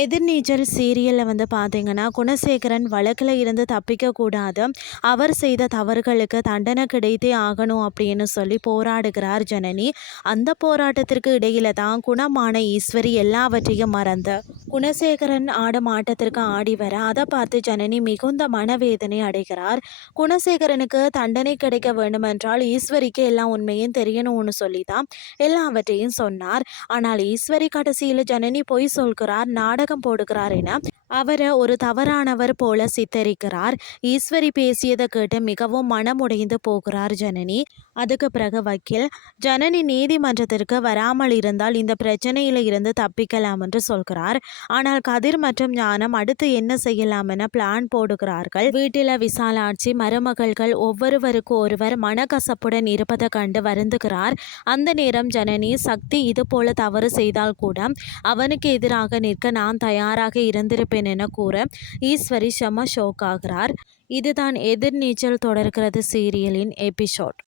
எதிர்நீச்சல் சீரியலில் பார்த்தீங்கன்னா குணசேகரன் வழக்கில் இருந்து தப்பிக்க கூடாது, அவர் செய்த தவறுகளுக்கு தண்டனை கிடைத்தே ஆகணும் அப்படின்னு சொல்லி போராடுகிறார் ஜனனி. அந்த போராட்டத்திற்கு இடையில தான் குணமான ஈஸ்வரி எல்லாவற்றையும் மறந்து குணசேகரன் ஆடும் ஆட்டத்திற்கு ஆடி வர அதை பார்த்து ஜனனி மிகுந்த மனவேதனை அடைகிறார். குணசேகரனுக்கு தண்டனை கிடைக்க வேண்டுமென்றால் ஈஸ்வரிக்கு எல்லாம் உண்மையும் தெரியணும்னு சொல்லி தான் எல்லாவற்றையும் சொன்னார். ஆனால் ஈஸ்வரி கடைசியில் ஜனனி பொய் சொல்கிறார், நாடகம் போடுகிறார் என அவரை ஒரு தவறானவர் போல சித்தரிக்கிறார். ஈஸ்வரி பேசியதை கேட்டு மிகவும் மனமுடைந்து போகிறார் ஜனனி. அதுக்கு பிறகு வக்கீல் ஜனனி நீதிமன்றத்திற்கு வராமல் இருந்தால் இந்த பிரச்சனையில இருந்து தப்பிக்கலாம் என்று சொல்கிறார். ஆனால் கதிர் மற்றும் ஞானம் அடுத்து என்ன செய்யலாம் என பிளான் போடுகிறார்கள். வீட்டில் விசாலாட்சி மருமகள்கள் ஒவ்வொருவருக்கு ஒருவர் மனக்கசப்புடன் இருப்பதை கண்டு வருந்துகிறார். அந்த நேரம் ஜனனி சக்தி இது போல தவறு செய்தால் கூட அவனுக்கு எதிராக நிற்க நான் தயாராக இருந்திருப்பேன் என கூற ஈஸ்வரி செம ஷோக் ஆகிறார். இதுதான் எதிர்நீச்சல் தொடர்கிறது சீரியலின் எபிசோட்.